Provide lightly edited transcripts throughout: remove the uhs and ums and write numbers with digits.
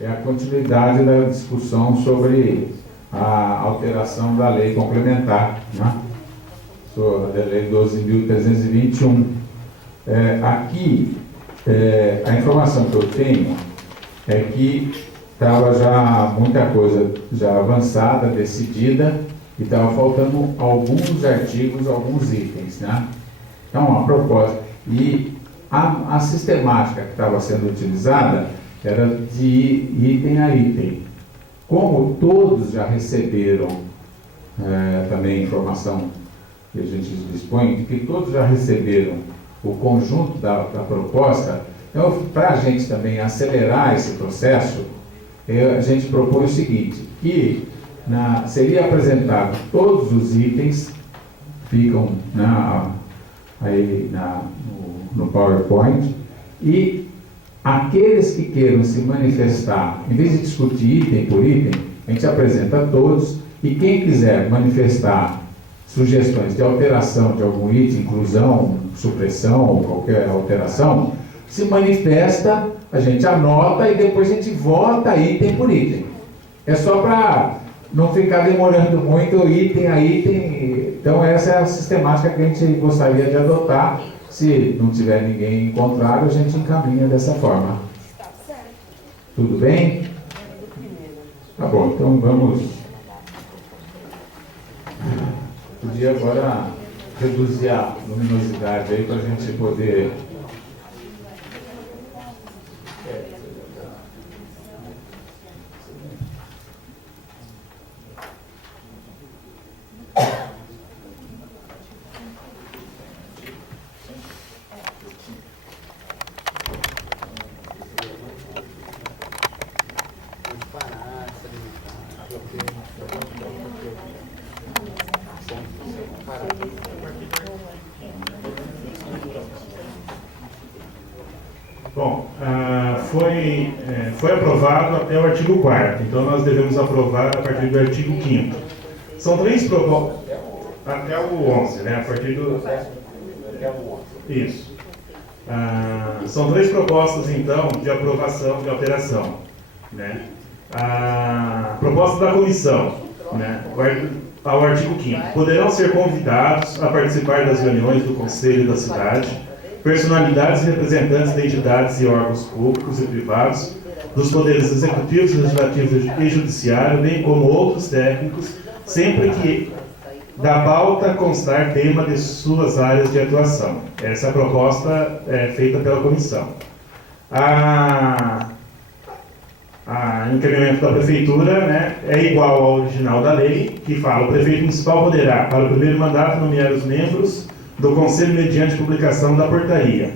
é a continuidade da discussão sobre a alteração da lei complementar, né? Sobre a lei 12.321. Aqui, a informação que eu tenho é que estava já muita coisa já avançada, decidida, e estava faltando alguns artigos, alguns itens, né? Então, a proposta, e a sistemática que estava sendo utilizada era de item a item. Como todos já receberam também informação que a gente dispõe, de que todos já receberam o conjunto da proposta, então, para a gente também acelerar esse processo, a gente propõe o seguinte, que seria apresentado todos os itens, ficam aí no PowerPoint, e aqueles que queiram se manifestar, em vez de discutir item por item, a gente apresenta todos, e quem quiser manifestar sugestões de alteração de algum item, inclusão, supressão ou qualquer alteração, se manifesta, a gente anota e depois a gente vota item por item. É só para não ficar demorando muito item a item. Então essa é a sistemática que a gente gostaria de adotar. Se não tiver ninguém contrário, a gente encaminha dessa forma. Tudo bem? Tá bom, então vamos. Podia agora reduzir a luminosidade aí para a gente poder. Bom, foi aprovado até o artigo 4º, então nós devemos aprovar a partir do artigo 5º. São 3 propostas, até o 11, né? A partir do... Até o 11. Isso. São 3 propostas, então, de aprovação, de alteração, né? A proposta da comissão, né? Ao artigo 5º. Poderão ser convidados a participar das reuniões do Conselho da Cidade personalidades e representantes de entidades e órgãos públicos e privados, dos poderes executivos, legislativos e judiciário, bem como outros técnicos, sempre que da pauta constar tema de suas áreas de atuação. Essa é a proposta feita pela comissão. O encaminhamento da Prefeitura, né, é igual ao original da lei, que fala: o prefeito municipal poderá, para o primeiro mandato, nomear os membros do Conselho mediante publicação da portaria.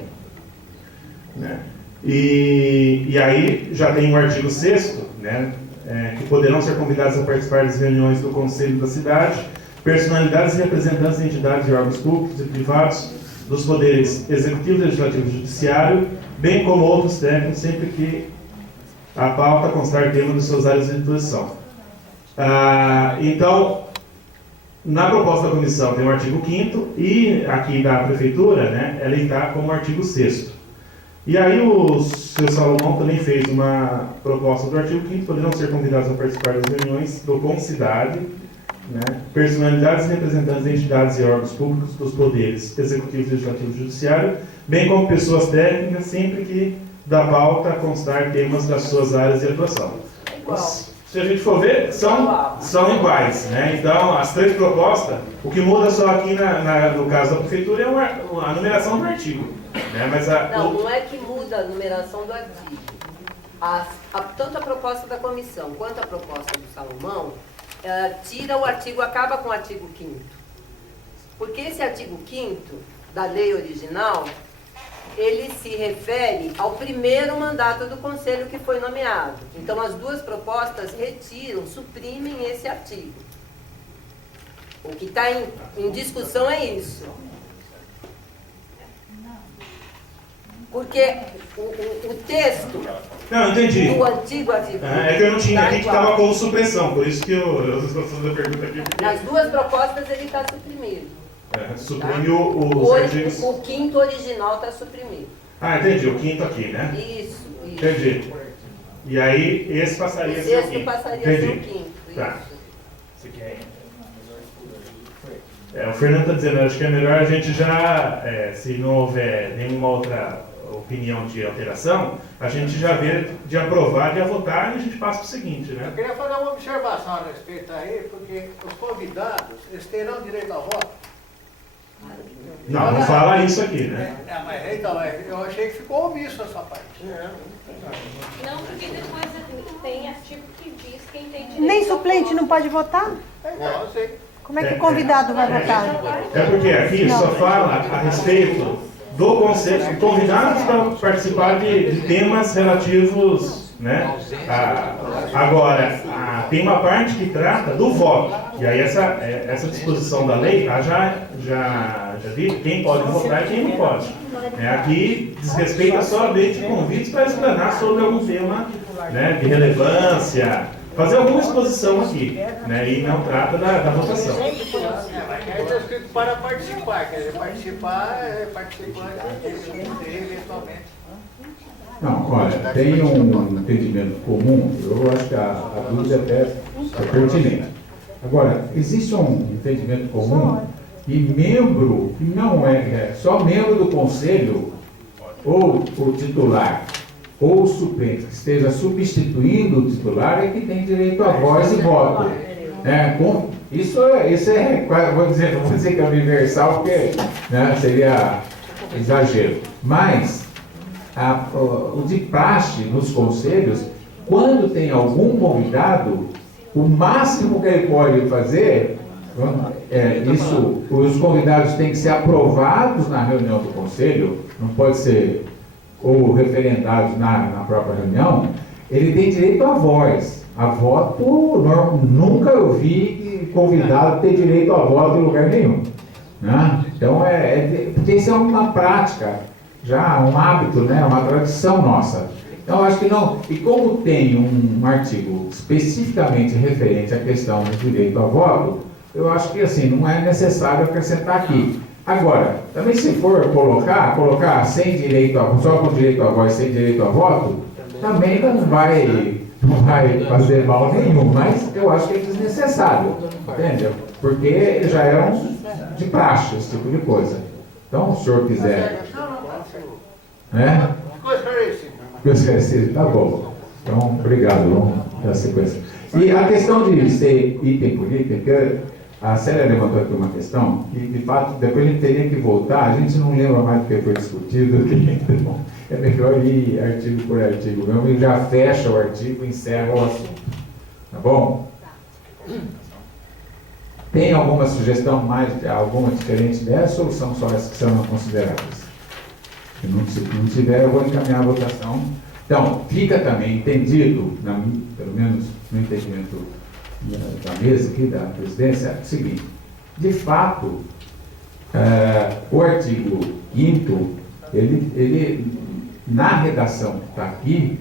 Né? E aí já tem o artigo 6º, né, que poderão ser convidados a participar das reuniões do Conselho da Cidade personalidades e representantes de entidades e órgãos públicos e privados dos poderes executivo, legislativo e judiciário, bem como outros técnicos, sempre que a pauta constar tema de suas áreas de atuação. Então, na proposta da comissão tem o artigo 5º e aqui da Prefeitura, né, ela está como artigo 6º. E aí o seu Salomão também fez uma proposta do artigo 5º, poderão ser convidados a participar das reuniões do Concidade, né, personalidades e representantes de entidades e órgãos públicos dos poderes executivo, legislativo e judiciário, bem como pessoas técnicas, sempre que da pauta constar temas das suas áreas de atuação. Se a gente for ver, são iguais, né? Então, as 3 propostas, o que muda só aqui no caso da Prefeitura é a numeração do artigo. Né? Mas não é que muda a numeração do artigo. Tanto a proposta da comissão quanto a proposta do Salomão, tira o artigo, acaba com o artigo 5º. Porque esse artigo 5º da lei original, ele se refere ao primeiro mandato do Conselho que foi nomeado. Então, as 2 propostas retiram, suprimem esse artigo. O que está em discussão é isso. Porque o texto não, entendi. do antigo artigo... É que eu não tinha aqui que estava como supressão, por isso que eu estou fazendo a pergunta aqui. Nas 2 propostas ele está suprimido. Suprimiu os artigos... O 5º original está suprimido. Entendi, o 5º aqui, né? Isso. Entendi. E aí esse passaria a O ser o sexto quinto. passaria a ser o Entendi. quinto. Tá. Isso. O Fernando está dizendo, acho que é melhor a gente já, se não houver nenhuma outra opinião de alteração, a gente já vê de aprovar, de votar e a gente passa para o seguinte, Eu né? queria fazer uma observação a respeito aí, porque os convidados, eles terão direito ao voto. Não fala isso aqui, né? Mas então, eu achei que ficou omisso essa parte. Não, porque depois tem artigo que diz quem tem direito. Nem ao suplente voto. não pode votar? Eu sei. Como é que o convidado vai votar? É porque aqui só fala a respeito do conselho, convidados para participar de temas relativos, né? Agora, tem uma parte que trata do voto. E aí essa disposição da lei já diz quem pode votar e quem não pode. Aqui desrespeita só a lei de convites para explanar sobre algum tema, né, de relevância, fazer alguma exposição aqui, né, e não trata da votação. Mas aí está escrito para participar, quer dizer, participar é participante eventualmente. Não, olha, tem um entendimento comum, eu acho que a dúvida até é pertinente. Agora, existe um entendimento comum e membro, que não só membro do conselho, ou o titular, ou o suplente que esteja substituindo o titular, é que tem direito a voz e voto. Isso é, vou dizer que é universal, porque, né, seria exagero. Mas, o de praxe nos conselhos, quando tem algum convidado, o máximo que ele pode fazer, os convidados têm que ser aprovados na reunião do conselho, não pode ser ou referendados na própria reunião, ele tem direito à voz. A voto, nunca eu vi convidado ter direito a voto em lugar nenhum. Né? Então, porque isso é uma prática, já um hábito, né? Uma tradição nossa. Então, eu acho que não. E como tem um artigo especificamente referente à questão do direito a voto, eu acho que assim, não é necessário acrescentar aqui. Agora, também se for colocar sem direito só com direito a voz, sem direito a voto, também não vai fazer mal nenhum, mas eu acho que é desnecessário, entendeu? Porque já é de praxe esse tipo de coisa. Então, se o senhor quiser. Né? Ficou esclarecido. Tá bom. Então, obrigado. Vamos dar sequência. E a questão de ser item por item, porque a Célia levantou aqui uma questão, que de fato depois a gente teria que voltar, a gente não lembra mais do que foi discutido, então é melhor ir artigo por artigo mesmo, e já fecha o artigo e encerra o assunto. Tá bom? Tem alguma sugestão alguma diferente dessa, ou são só essas que são consideradas? Se não tiver, eu vou encaminhar a votação. Então, fica também entendido, pelo menos no entendimento da mesa aqui, da presidência, o seguinte: de fato, o artigo 5º, ele, na redação que está aqui,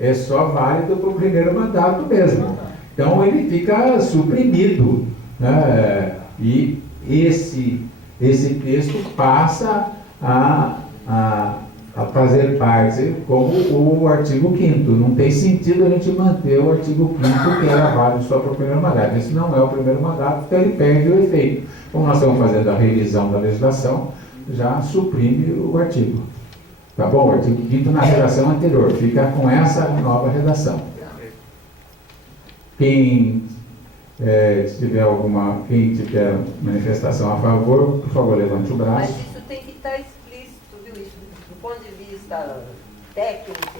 é só válido para o primeiro mandato mesmo. Então, ele fica suprimido, né? E esse texto passa a fazer parte como o artigo 5º. Não tem sentido a gente manter o artigo 5º, que era válido só para o primeiro mandato. Esse não é o primeiro mandato, então ele perde o efeito. Como nós estamos fazendo a revisão da legislação, já suprime o artigo. Tá bom? O artigo 5º na redação anterior. Fica com essa nova redação. Quem tiver manifestação a favor, por favor, levante o Mas braço. isso tem que estar explícito, viu? Isso, do ponto de vista técnico,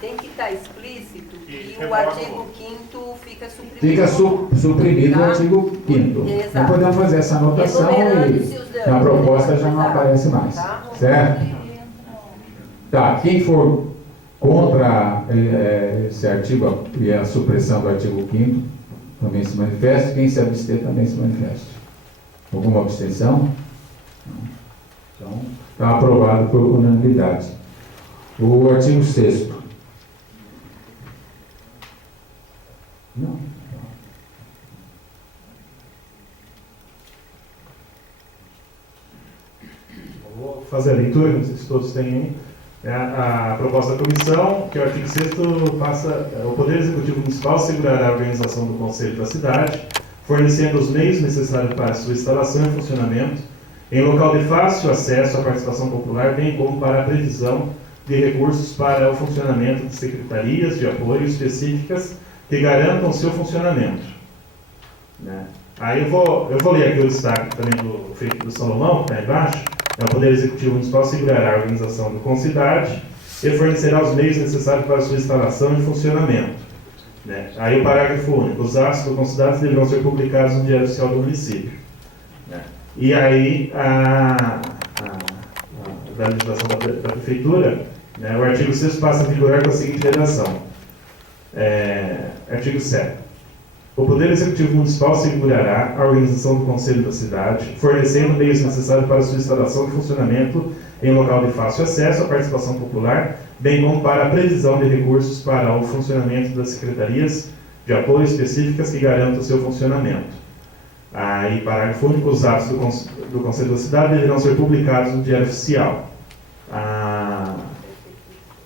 tem que estar explícito que o artigo 5º fica suprimido. Fica suprimido o Tá? artigo 5º. Exato. Não podemos fazer essa anotação Enumerando-se e os danos. na proposta já não Exato. aparece mais. Tá? Certo? Tá, quem for contra esse artigo e a supressão do artigo 5º, também se manifeste. Quem se abster também se manifeste. Alguma abstenção? Não. Então, está aprovado por unanimidade. O artigo 6º. Não. Vou fazer a leitura, não sei se todos têm aí. A proposta da comissão, que é o artigo 6º, passa: o Poder Executivo Municipal segurará a organização do Conselho da cidade, fornecendo os meios necessários para sua instalação e funcionamento, em local de fácil acesso à participação popular, bem como para a previsão de recursos para o funcionamento de secretarias de apoio específicas que garantam o seu funcionamento. Né? Aí eu vou ler aqui o destaque também do feito do Salomão, que está embaixo. O Poder Executivo Municipal segurará a organização do Concidade e fornecerá os meios necessários para sua instalação e funcionamento. Né? Aí o parágrafo único: os atos do Concidade deverão ser publicados no Diário Oficial do município. Né? E aí da legislação da Prefeitura, né, o artigo 6 passa a vigorar com a seguinte redação. Artigo 7. O Poder Executivo Municipal segurará a organização do Conselho da cidade, fornecendo meios necessários para sua instalação e funcionamento em local de fácil acesso à participação popular, bem como para a previsão de recursos para o funcionamento das secretarias de apoio específicas que garantam o seu funcionamento. Aí, parágrafo único: os atos do Conselho da cidade deverão ser publicados no Diário Oficial.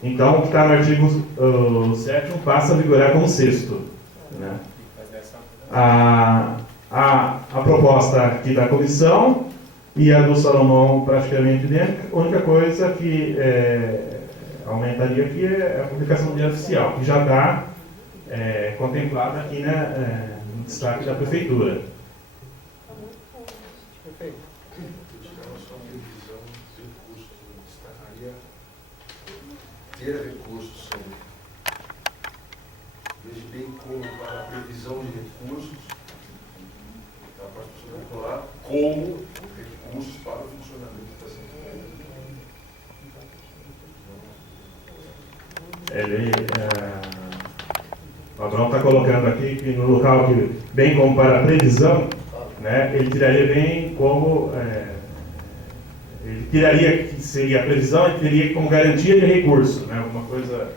Então, o que está no artigo 7º passa a vigorar como 6º. Né? A proposta aqui da comissão e a do Salomão praticamente idêntica. A única coisa que aumentaria aqui é a publicação do Diário Oficial, que já está contemplada aqui, né, no destaque da Prefeitura. Ter recursos sempre. Veja bem como para a previsão de recursos, da participação popular, como recursos para o funcionamento da Secretaria. O Abraão está colocando aqui que no local que, bem como para a previsão, né, ele tiraria bem como. Ele tiraria que seria a previsão, ele teria como garantia de recurso, né? Alguma coisa.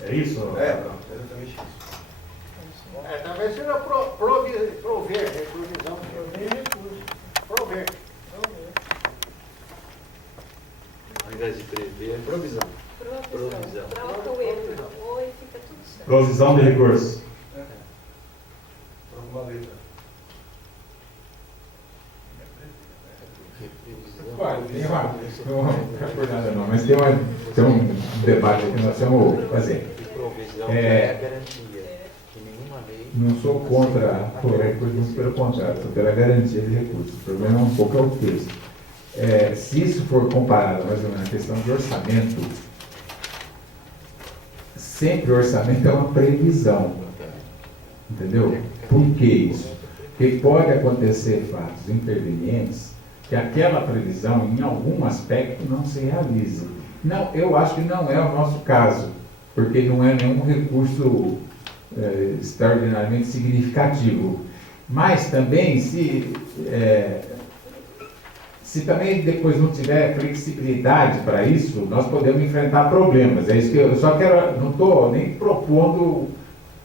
É isso? Exatamente isso. Talvez seja prover, previsão, prover. Ao invés de prever, é provisão. Provisão. Troca o erro. Oi, fica tudo certo. Provisão de recurso. Por alguma letra. Não por nada não, mas tem um debate que nós vamos fazer. Provisão é a garantia que nenhuma lei. Não sou contra o recurso, mas pelo contrário, sou pela garantia de recursos. O problema é um pouco o texto. Se isso for comparado mais ou menos na questão de orçamento, sempre o orçamento é uma previsão. Entendeu? Por que isso? Porque pode acontecer fatos intervenientes que aquela previsão, em algum aspecto, não se realize. Não, eu acho que não é o nosso caso, porque não é nenhum recurso extraordinariamente significativo. Mas também, se também depois não tiver flexibilidade para isso, nós podemos enfrentar problemas. É isso que eu só quero, não estou nem propondo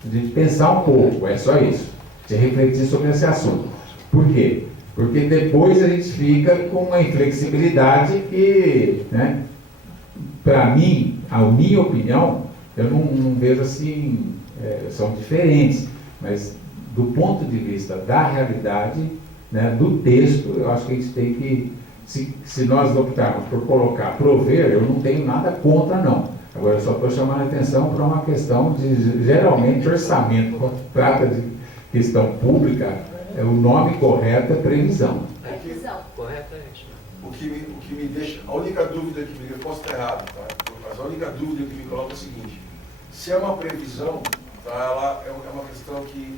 de pensar um pouco, é só isso, de refletir sobre esse assunto. Por quê? Porque depois a gente fica com uma inflexibilidade que, né, para mim, a minha opinião, eu não vejo assim, são diferentes, mas do ponto de vista da realidade, né, do texto, eu acho que a gente tem que, se nós optarmos por colocar prover, eu não tenho nada contra não. Agora eu só estou chamando a atenção para uma questão de, geralmente, orçamento, quando trata de questão pública, o nome correto é previsão. Previsão. Correto é isso. O que me deixa, a única dúvida que me, eu posso estar errado, tá? Mas a única dúvida que me coloca é a seguinte: se é uma previsão, tá, ela é uma questão que,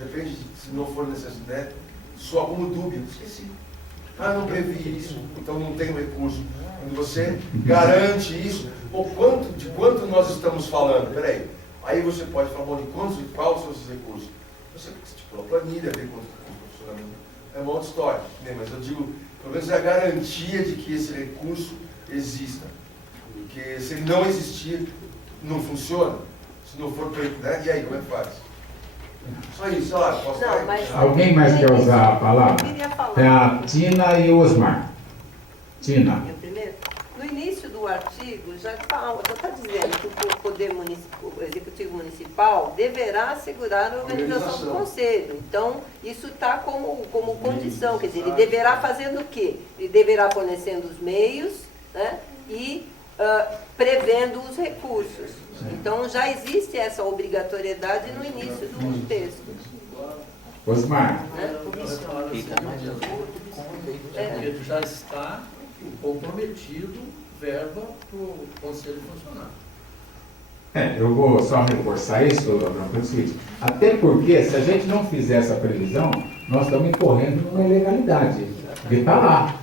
depende se não for necessário, né? Soa como dúvida, esqueci. Não previ isso, então não tenho recurso. Quando você garante isso, de quanto nós estamos falando? Peraí. Aí você pode falar, bom, de quais são esses recursos? Você estipula a planilha, vê quanto custa o funcionamento. É uma outra história, né? Mas eu digo, pelo menos é a garantia de que esse recurso exista. Porque se ele não existir, não funciona. Se não for, né? E aí, como é que faz? Só isso, sei lá, posso Não, mas... Alguém mais quer usar a palavra? Eu queria falar. É a Tina e o Osmar. Tina. Eu primeiro? já está dizendo que o Poder Municipal, o Executivo Municipal deverá assegurar a organização do Conselho. Então, isso está como condição, quer dizer, ele deverá fazendo o quê? Ele deverá fornecendo os meios, né, e prevendo os recursos. Então, já existe essa obrigatoriedade no início do texto. Osmar, Ele já está comprometido verba para o Conselho funcionar. eu vou só reforçar isso, Bruno, pelo seguinte, até porque se a gente não fizer essa previsão, nós estamos incorrendo numa ilegalidade, porque está lá.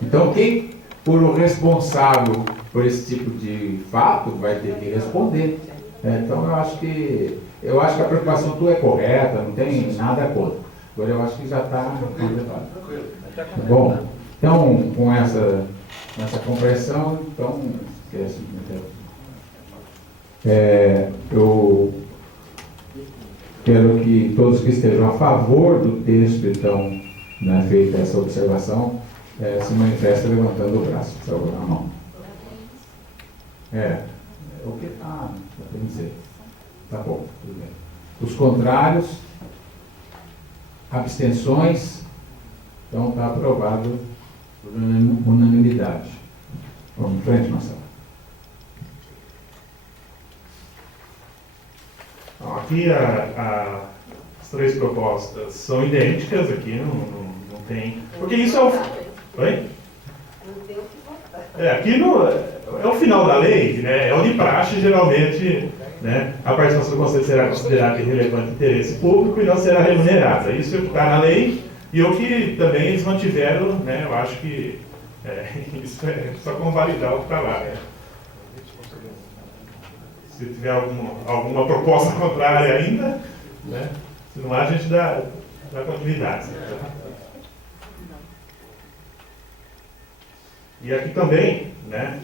Então, quem for o responsável por esse tipo de fato vai ter que responder. Então, eu acho que a preocupação tua é correta, não tem nada contra. Agora, eu acho que já está levado. Bom, então, com essa compreensão, então, esquece. Eu quero que todos que estejam a favor do texto, então, né, feita essa observação, se manifestem levantando o braço, por favor, na mão. O que? Tem que ser. Tá bom, tudo bem. Os contrários, abstenções, então está aprovado por unanimidade. Vamos em frente, Marcelo. Então, aqui as três propostas são idênticas, aqui não tem. Porque isso é o. Oi? Não tem o que votar. Aqui é o final da lei, né? É o de praxe, geralmente, né? A participação do Conselho será considerada de relevante interesse público e não será remunerada. Isso é o que está na lei e o que também eles mantiveram, né? Eu acho que isso é só convalidar o que está lá, né? Se tiver alguma proposta contrária ainda, né? Se não há, a gente dá continuidade. E aqui também, né?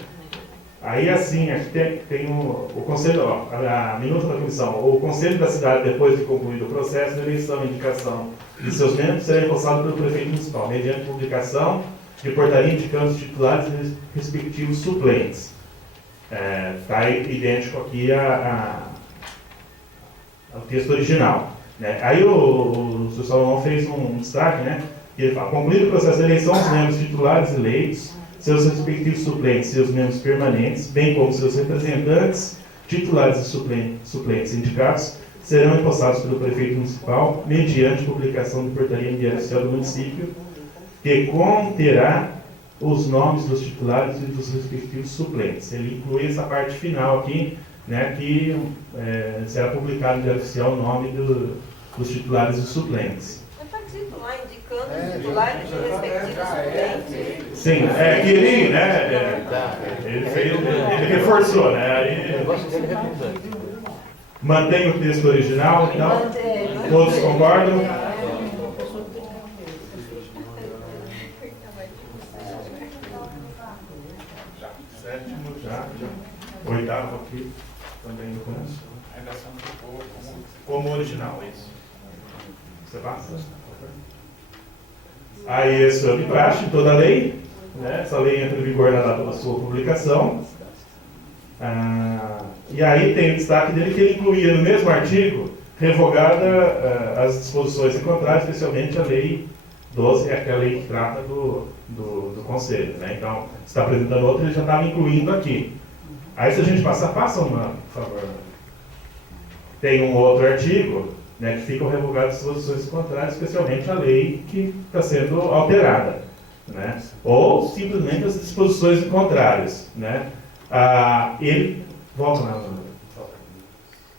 Aí assim, aqui tem o Conselho, a minuta da comissão, o Conselho da cidade, depois de concluído o processo de eleição e indicação de seus membros, será empossado pelo prefeito municipal, mediante publicação de portaria indicando os titulares e respectivos suplentes. Está idêntico aqui ao texto original, né? Aí o Sr. Salomão fez um destaque, né? Que ele fala: concluído o processo de eleição, os membros titulares eleitos, seus respectivos suplentes, seus membros permanentes, bem como seus representantes, titulares e suplentes indicados, serão empossados pelo prefeito municipal mediante publicação de portaria em Diário Oficial do município, que conterá os nomes dos titulares e dos respectivos suplentes. Ele inclui essa parte final aqui, né, que será publicado no Diário Oficial o nome dos titulares e suplentes. Está dito lá, indicando os titulares e respectivos suplentes. Sim, que ele, né, ele reforçou, né, aí mantém o texto original, então, todos concordam? Sétimo já. Oitavo aqui, também como original, isso. Você passa? Aí esse é o de praxe, toda a lei, né? Essa lei entra em vigor na data da sua publicação. E aí tem o destaque dele que ele incluía no mesmo artigo revogada as disposições em contrário, especialmente a lei 12, é aquela lei que trata do Conselho, né? Então, se está apresentando outra, ele já estava incluindo aqui. Aí se a gente passa uma, por favor. Tem um outro artigo, né, que ficam revogadas disposições contrárias, especialmente a lei que está sendo alterada, né? Ou simplesmente as disposições contrárias, né? Ele volta lá,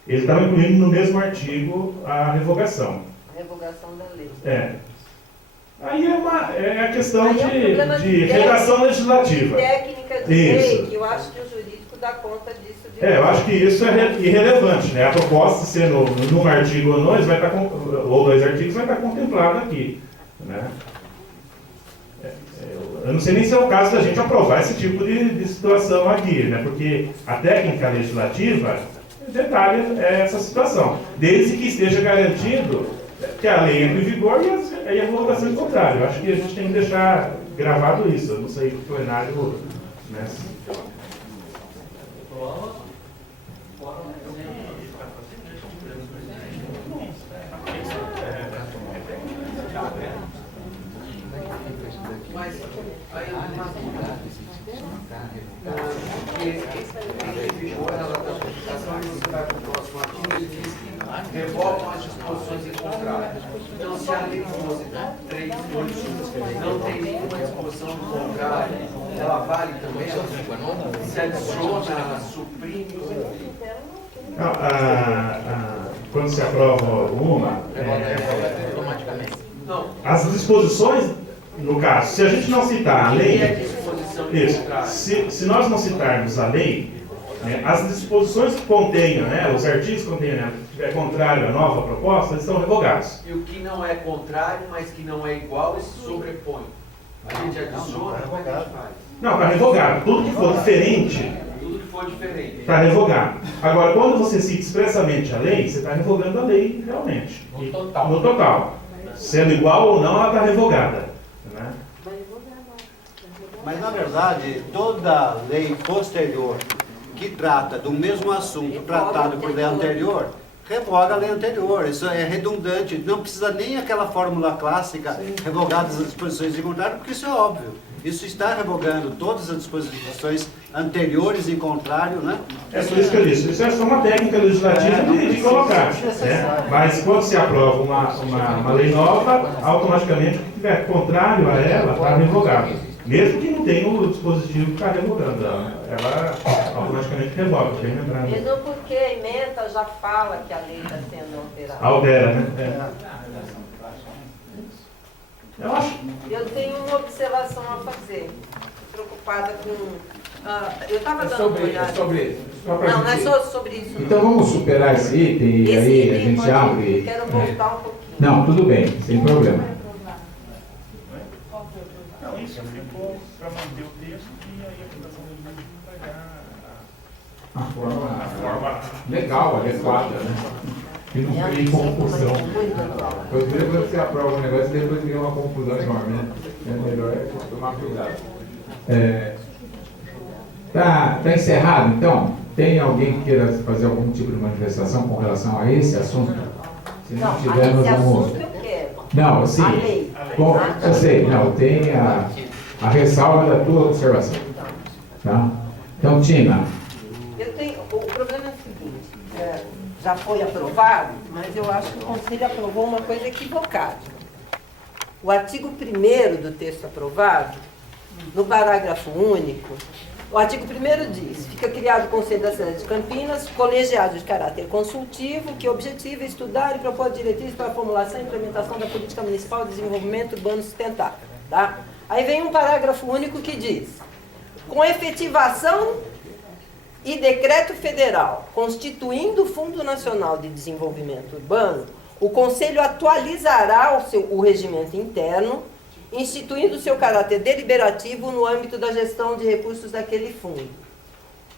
ele estava incluindo no mesmo artigo a revogação. Revogação da lei. Aí é a questão Aí é um de redação legislativa. Técnica de lei, que eu acho que o jurídico dá conta disso. Eu acho que isso é irrelevante, né? A proposta sendo num artigo ou dois, ou dois artigos, vai estar contemplada aqui, né? Eu não sei nem se é o caso da gente aprovar esse tipo de situação aqui, né? Porque a técnica legislativa detalha essa situação, desde que esteja garantido que a lei entre em vigor e a revogação em contrário. Eu acho que a gente tem que deixar gravado isso. Eu não sei o plenário, né? Mas aí ele ficou na notificação inicial do próximo artigo, ele diz que revogam as disposições em contrato. Então, se a lei fosse 385, não tem nenhuma disposição do contrato, ela vale também? Se adiciona, suprime? Quando se aprova uma, Automaticamente. Não. as disposições, no caso, se a gente não citar a lei, E a disposição de isso, contrato? se nós não citarmos a lei, né, as disposições que contenham, né, os artigos que contenham, né, que estiver contrário à nova proposta, eles são revogados. E o que não é contrário, mas que não é igual, se sobrepõe. A gente adiciona, como é que a gente faz? Não, está revogado. Tudo que for diferente Tudo que for diferente. está revogado. Agora, quando você cita expressamente a lei, você está revogando a lei realmente. No total. No total. Sendo igual ou não, ela está revogada. Né? Mas, na verdade, toda lei posterior que trata do mesmo assunto tratado por lei anterior, revoga a lei anterior. Isso é redundante. Não precisa nem aquela fórmula clássica, revogadas as disposições de contrário, porque isso é óbvio. Isso está revogando todas as disposições anteriores em contrário, né? É por isso que eu disse. Isso é só uma técnica legislativa de colocar. Né? Mas quando se aprova uma lei nova, automaticamente o que estiver contrário a ela está revogado. Mesmo que não tenha o dispositivo que está revogando. Ela automaticamente revoga. Bem lembrado. Mesmo porque a emenda já fala que a lei está sendo alterada. Altera, né? Eu acho. Eu tenho uma observação a fazer. Estou preocupada com... eu estava dando uma olhada. sobre só pra Não, não é gente- só sobre isso. Então vamos superar esse item e Esse aí a item gente pode- abre. Quero voltar um pouquinho. Não, tudo bem, sem problema. Não, isso ficou para manter o texto e aí a Fundação do Livro vai dar A forma a forma. legal, adequada, né? Que não crie confusão. Pois depois você aprova o negócio e depois cria uma confusão enorme, né? É melhor tomar cuidado. Tá encerrado, então? Tem alguém que queira fazer algum tipo de manifestação com relação a esse assunto? Se não tiver, nós esse vamos... assunto eu quero. Não, assim, A lei. eu sei, não, tem a ressalva da tua observação. Tá? Então, Tina, O problema é o seguinte, já foi aprovado, mas eu acho que o Conselho aprovou uma coisa equivocada. O artigo 1º do texto aprovado, no parágrafo único, o artigo 1º diz: fica criado o Conselho da Cidade de Campinas, colegiado de caráter consultivo, que objetiva estudar e propor diretrizes para a formulação e implementação da política municipal de desenvolvimento urbano sustentável. Tá? Aí vem um parágrafo único que diz: com efetivação e decreto federal constituindo o Fundo Nacional de Desenvolvimento Urbano, o Conselho atualizará o regimento interno, instituindo seu caráter deliberativo no âmbito da gestão de recursos daquele fundo.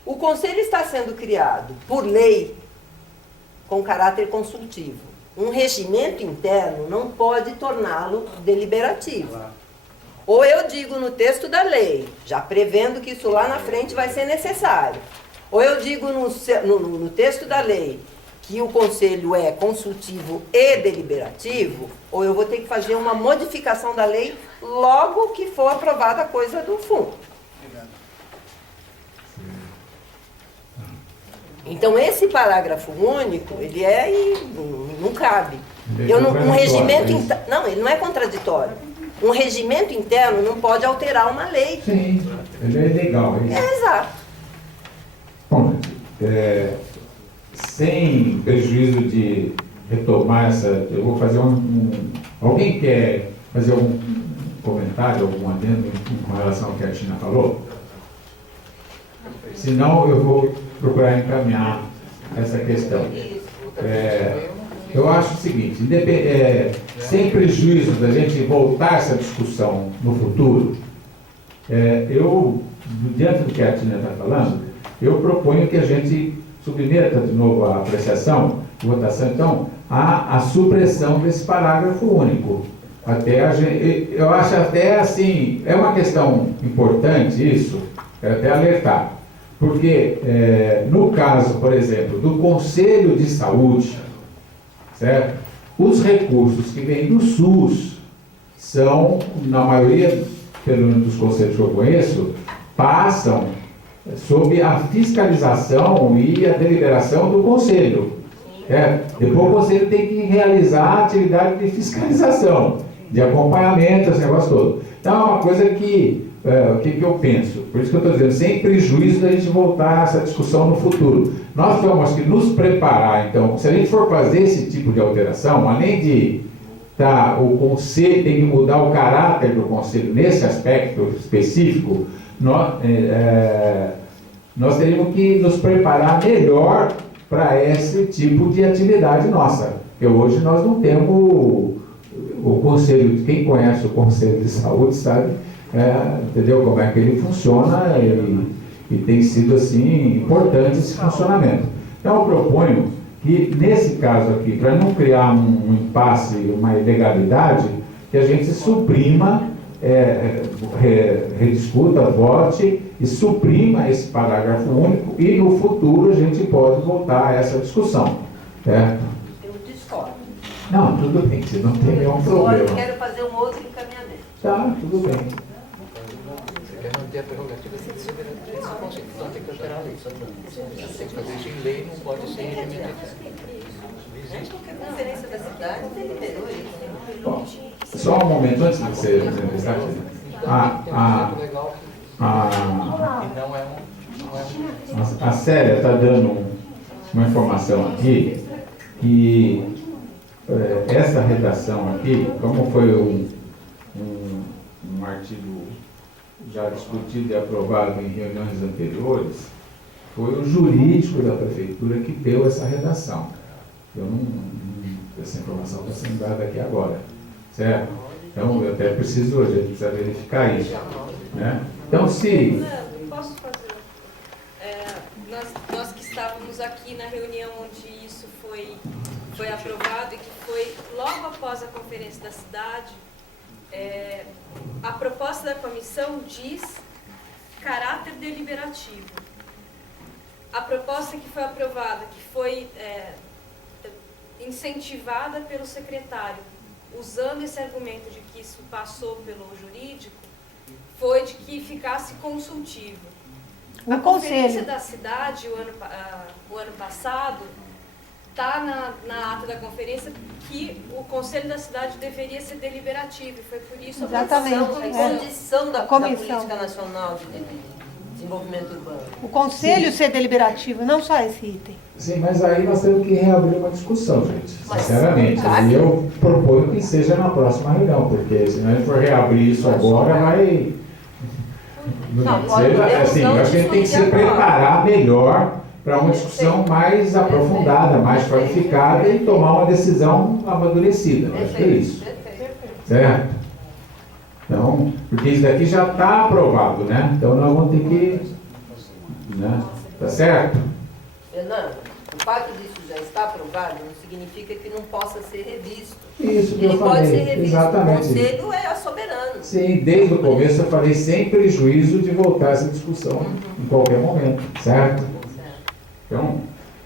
O Conselho está sendo criado por lei com caráter consultivo. Um regimento interno não pode torná-lo deliberativo. Ou eu digo no texto da lei, já prevendo que isso lá na frente vai ser necessário, ou eu digo no texto da lei que o Conselho é consultivo e deliberativo, ou eu vou ter que fazer uma modificação da lei logo que for aprovada a coisa do fundo. Então, esse parágrafo único, ele é e não cabe. Um regimento não, ele não é contraditório. Um regimento interno não pode alterar uma lei. sim, ele é legal. Exato. Bom, sem prejuízo de retomar essa, eu vou fazer alguém quer fazer algum comentário, algum adendo com relação ao que a Tina falou? Senão eu vou procurar encaminhar essa questão. Eu acho o seguinte, sem prejuízo da gente voltar essa discussão no futuro, diante do que a Tina está falando, eu proponho que a gente submeta de novo a apreciação, votação, então, a supressão desse parágrafo único. Eu acho até assim, é uma questão importante isso, quero até alertar, Porque, no caso, por exemplo, do Conselho de Saúde, certo? Os recursos que vêm do SUS são, na maioria, pelo menos dos conselhos que eu conheço, passam sob a fiscalização e a deliberação do Conselho. Depois o Conselho tem que realizar a atividade de fiscalização, de acompanhamento, esse negócio todo. Então é uma coisa que, o que eu penso? Por isso que eu estou dizendo, sem prejuízo da gente voltar a essa discussão no futuro. Nós temos que nos preparar, então, se a gente for fazer esse tipo de alteração, além de o Conselho tem que mudar o caráter do Conselho nesse aspecto específico, nós teríamos que nos preparar melhor para esse tipo de atividade nossa. Porque hoje nós não temos o Conselho, quem conhece o Conselho de Saúde sabe, entendeu como é que ele funciona e tem sido assim importante esse funcionamento. Então eu proponho que nesse caso aqui, para não criar um impasse, uma ilegalidade, que a gente suprima, rediscuta, vote e suprima esse parágrafo único e no futuro a gente pode voltar a essa discussão. Certo? Eu discordo. Não, tudo bem, você não tem nenhum Agora eu problema. quero fazer um outro encaminhamento. Tá, tudo bem. Você quer manter a prerrogativa de deliberar desse conceito, então tem que alterar a lei. Tem que fazer isso em lei, não pode ser em regimento interno. Mas porque a Conferência da Cidade deliberou isso. Bom, só um momento antes de você entrevistar. A Célia está dando uma informação aqui que essa redação aqui, como foi um artigo já discutido e aprovado em reuniões anteriores, foi o jurídico da prefeitura que deu essa redação. Essa informação está sendo dada aqui agora, certo? Então, eu até preciso, a gente precisa verificar isso, né? Então, se... Posso fazer? Nós que estávamos aqui na reunião onde isso foi aprovado e que foi logo após a conferência da cidade, a proposta da comissão diz caráter deliberativo. A proposta que foi aprovada, que foi incentivada pelo secretário, usando esse argumento de que isso passou pelo jurídico, foi de que ficasse consultivo. A conferência da cidade, o ano passado, está na ata da conferência que o Conselho da Cidade deveria ser deliberativo. E foi por isso a condição da Política Nacional de Desenvolvimento Urbano. O Conselho ser deliberativo, não só esse item. Sim, mas aí nós temos que reabrir uma discussão, gente, sinceramente. E eu proponho que seja na próxima reunião, porque se nós for reabrir isso agora, vai... Assim, eu acho que a gente tem que se preparar melhor para uma discussão mais aprofundada, mais qualificada e tomar uma decisão amadurecida. Acho que é isso. Certo? Então, porque isso daqui já está aprovado, né? Então nós vamos ter que... Né? Tá certo? Fernando, o fato disso já está aprovado não significa que não possa ser revisto. Isso que ele eu falei. Pode ser revisto. Exatamente. O Conselho é soberano. Sim, desde o começo eu falei sem prejuízo de voltar essa discussão em qualquer momento, certo? Então,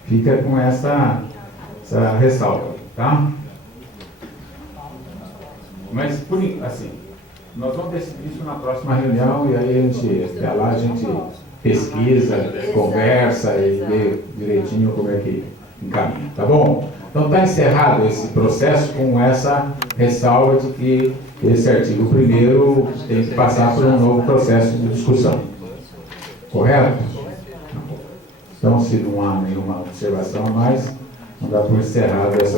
fica com essa ressalva, tá? Mas, assim, nós vamos decidir isso na próxima reunião e aí até lá a gente pesquisa, conversa e vê direitinho como é que encaminha, tá bom? Então está encerrado esse processo com essa ressalva de que esse artigo 1º tem que passar por um novo processo de discussão. Correto? Então, se não há nenhuma observação a mais, não dá por encerrado essa